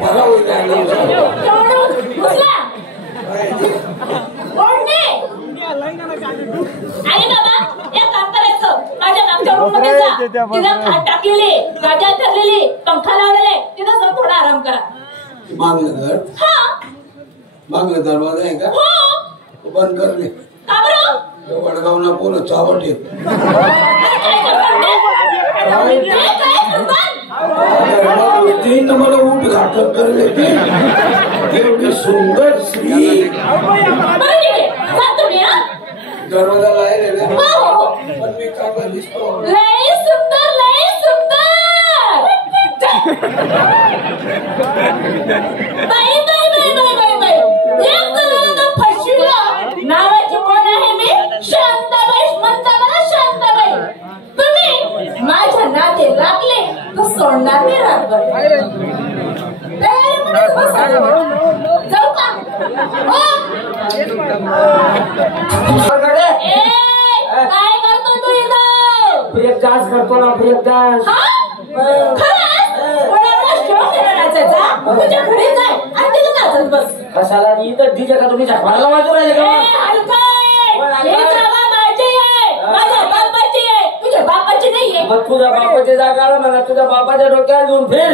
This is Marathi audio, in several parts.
बरा होईल अरे बाबा एक काम करायचं माझ्या मागच्या रूम मध्ये जा तिथं खाट टाकलेली गाद्या ठरलेली पंखा लावलेले तिथं जाऊन थोडा आराम करा मागलं घर मागलं दरवाजा आहे का हो बंद करले का बरं वडगावला पोरं चावट येत तीन मला उठ घाटत करले एवढी सुंदर स्त्री दरवाजा लायले पण मी चांगला दिसतो लय सुंदर बाई एक जणांना फसविलं नावाची कोण आहे मी शांताबाई म्हणता मला शांताबाई तुम्ही माझ्या नाते लागले तर सोडणार नाही रातभर जाऊ का काय करतो तू इथं ब्रेक डान्स करतो ना ब्रेक डान्स तुझ्या घरी जाय आणि तिथं नाचत बस कशाला इथं डीजे का तुम्ही झाडाला वाजू राहिले का माझ्या बापाची आहे तुझ्या बापाची नाहीये मग तुझ्या बापाची जागा आला मला तुझ्या बापाच्या डोक्यावर घेऊन फिर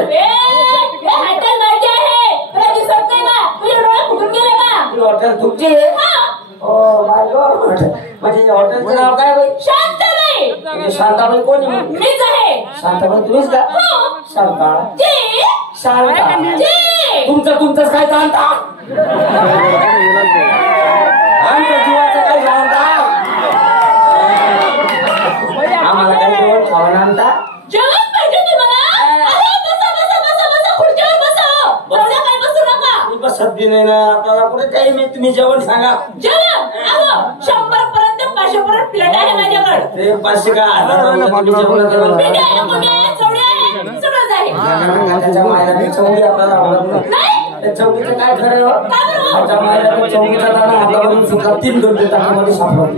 हॉटेल माझी आहे तुला दिसत नाही का तुझे डोळे फुटून गेले का हॉटेल तुमची ओ माय गॉड म्हणजे हॉटेलचं नाव काय बाई शांताबाई म्हणजे शांताबाई कोणी मीच आहे शांताबाई तुम्हीच का शांता शांता तुमचंच काय जाणता आमच्या जीवाचं काय जाणता आम्हाला काय जेवण खावं आणता जेवण पाहिजे तुम्हाला खुर्चीवर बसा काय बसू नका बसत बी नाही ना आपल्याला कुठे काही नाही तुम्ही जेवण सांगा जेवण 100 पर्यंत 500 पर्यंत प्लेट आहे माझ्याकडे ते 500 का 1000 प्लेट आहे चवडी आहे सगळं आहे त्याच्या मायला चवडी आपल्याला आवडत नाही त्या चवडीचं काय खरं त्याच्या मायला चवडीचा दाना हातावरून सुद्धा 3 घंटे टाकामध्ये सापडतो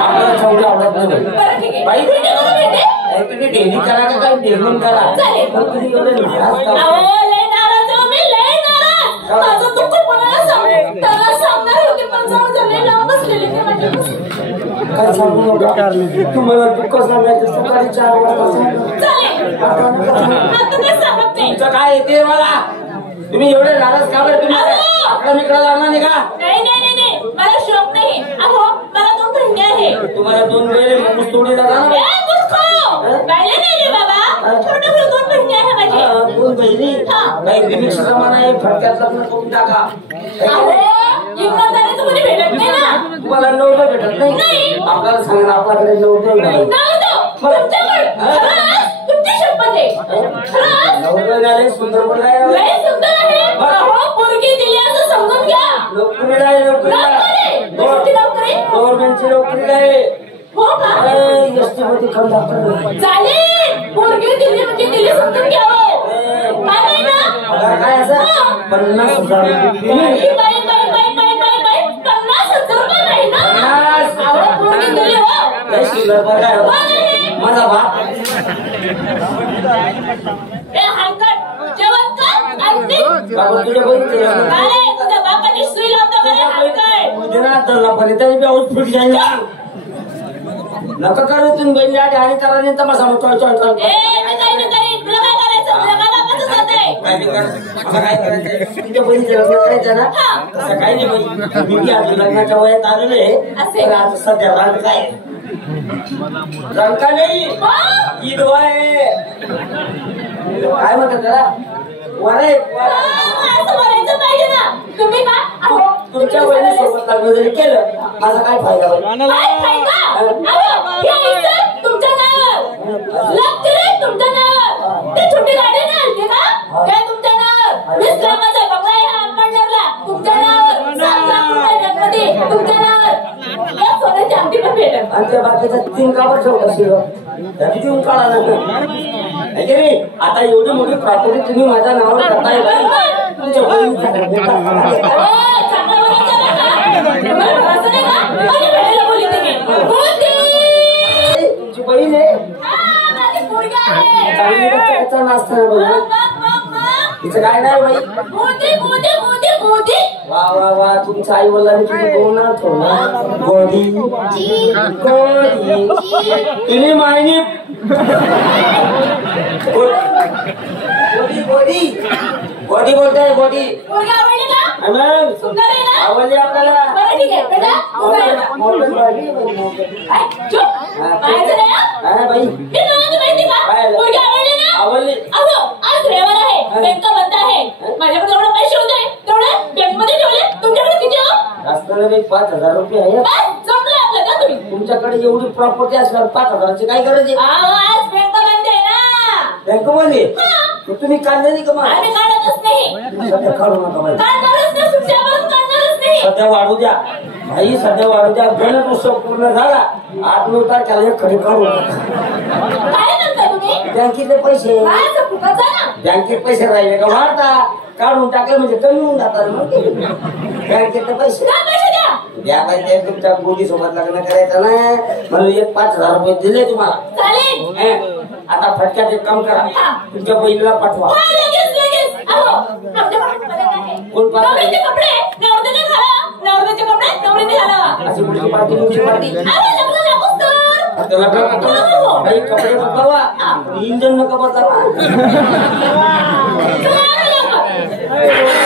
आपल्याला चवडी आवडत नाही बाई तुम्ही डेली करा का काय निर्माण करा तुम्ही एवढे माझं दुःख कोणाला सांग त्याला सांगणार होते पण जाऊन झाले लावून बसलेले काय सांगू नका तुम्हाला दुःख सांगायचं सकाळी 4 वाजता चालेल आता काय सांगत नाही तुमचं काय येते मला तुम्ही एवढे नाराज का बरं तुम्ही आपला मित्र लागणार नाही का नाही मला शौक नाही अहो मला 2 बहिणी आहे तुम्हाला 2 वेळे तोडीला जाणार पाहिले नाही रे बाबा छोटे 2 बहिणी आहे माझी 2 बहिणी नाही रिमिक्स जमाना आहे फटक्यात लग्न करून टाका इमानदारीचं कोणी भेटत नाही ना तुम्हाला नवरं भेटत नाही आपल्याला सांगा आपल्याकडे नवरं नाही तुमची शपथ आहे नवरं झाले सुंदर पण नाही लय सुंदर आहे पोरगी दिली असं समजून घ्या नोकरी नाही गव्हर्नमेंटची नोकरी नाही हो का एसटी मध्ये कंडक्टर चालेल पोरगी दिली म्हणजे दिली समजून घ्यावं काय नाही ना काय असं 50,000 बाई 50,000 रुपये नाही ना पोरगी दिली हो माझा बाप जेवण कर अगदी तुझ्या बहिणीचे तुझ्या बापाची सुई लावतो तरी आऊट फुट जाईल नका करू तुम्ही बहिणी आणि करा तमाशा तुला काय करायचं तुझ्या बहिणीचं लग्न करायचं ना तसं काही नाही बाई मी आज लग्नाच्या वयात आलेलो आहे आज सध्या रंग काय रंका नाही ईद आहे काय म्हणतात त्याला म्हणायचं पाहिजे ना तुम्ही का तुमच्या बहिणीसोबत लग्न जरी केलं माझा काय फायदा तुमच्या नावावर तुमच्या नावावर ते छोटी गाडी ना आणते का काय तुमच्या नावावर 20 लाखाचा बंगला आहे हा अंबरनाथला तुमच्या नावावर 7 लाख रुपये जन्मदिन तुमच्या नावावर या सोन्याची अंगठी पण भेटेल आणि त्या बाकीचा 3 कावर ठेवला शिव त्याची देऊन काढा नाही आता एवढी मोठी प्रॉपर्टी तुम्ही माझ्या नावावर करताय तुमच्या बहिणीचा तुमची बहीण आहे मुलगा आहे. चांगली कच्चा नाश्ता आहे बाई. तिचं काय नाही बाई. गोदी गोदी गोदी गोदी. वा वा वा तुमच्या आई वडिलांनी तुझी दोन नाव ठेवलं. गोडी गोडी तुम्ही मायनी गोडी गोडी गोडी बोलताय गोडी. मुलगा आवडले का? मग सुंदर आहे ना? आवडली आपल्याला. बरं ठीक आहे बेटा तू काय? चुप पाहायचं नाही हा? हा बाई ते दोघांची माहिती का? काय? मुलगी आवडली ना? आवडली. अहो आज रविवार आहे बँक बंद आहे. माझ्याकडे जेवढे पैसे होते तेवढे बँक मध्ये ठेवले. तुमच्याकडे किती हो? जास्त नाही 5,000 रुपये आहे. बस जमलं आपलं का तुम्ही? तुमच्याकडे एवढी प्रॉपर्टी असल्यावर 5,000ची काय गरज आहे. अहो आज बँक बंद आहे ना. बँक मध्ये तुम्ही काढले नाही का मग. आम्ही काढतच नाही. सध्या काढू नका बाई. काढणारच नाही तुमच्याकडून काढणारच नाही. सध्या वाढू द्या भाई. सध्या वाढू द्या. गणेश उत्सव पूर्ण झाला 8-9 तारखेला एक खडी काढू नका. काय म्हणता तुम्ही? बँकेतले पैसे काय फुकटचा ना? बँकेत पैसे राहिले का वाढता. काढून टाकले म्हणजे कमी होऊन जातात मग बँकेतले पैसे काय पैसे द्या? द्या पाहिजे. तुमच्या मुली सोबत लग्न करायचं ना म्हणून एक 5,000 रुपये दिले तुम्हाला. चालेल. आता फटक्यात एक काम करा. तुमच्या बहिणीला पाठवा. हा, लगेच लगेच. अहो आमच्याकडे पदक आहे. कोण पाठवा? नवरीचे कपडे नवरीने घाला. नवरीचे कपडे नवरीने घाला. अशी मुलगी पार्टी मुलगी पार्टी अरे लग्न नकोस तर. आता लग्न काही कपडे बदलावा. इंजन नका बदलावा. काय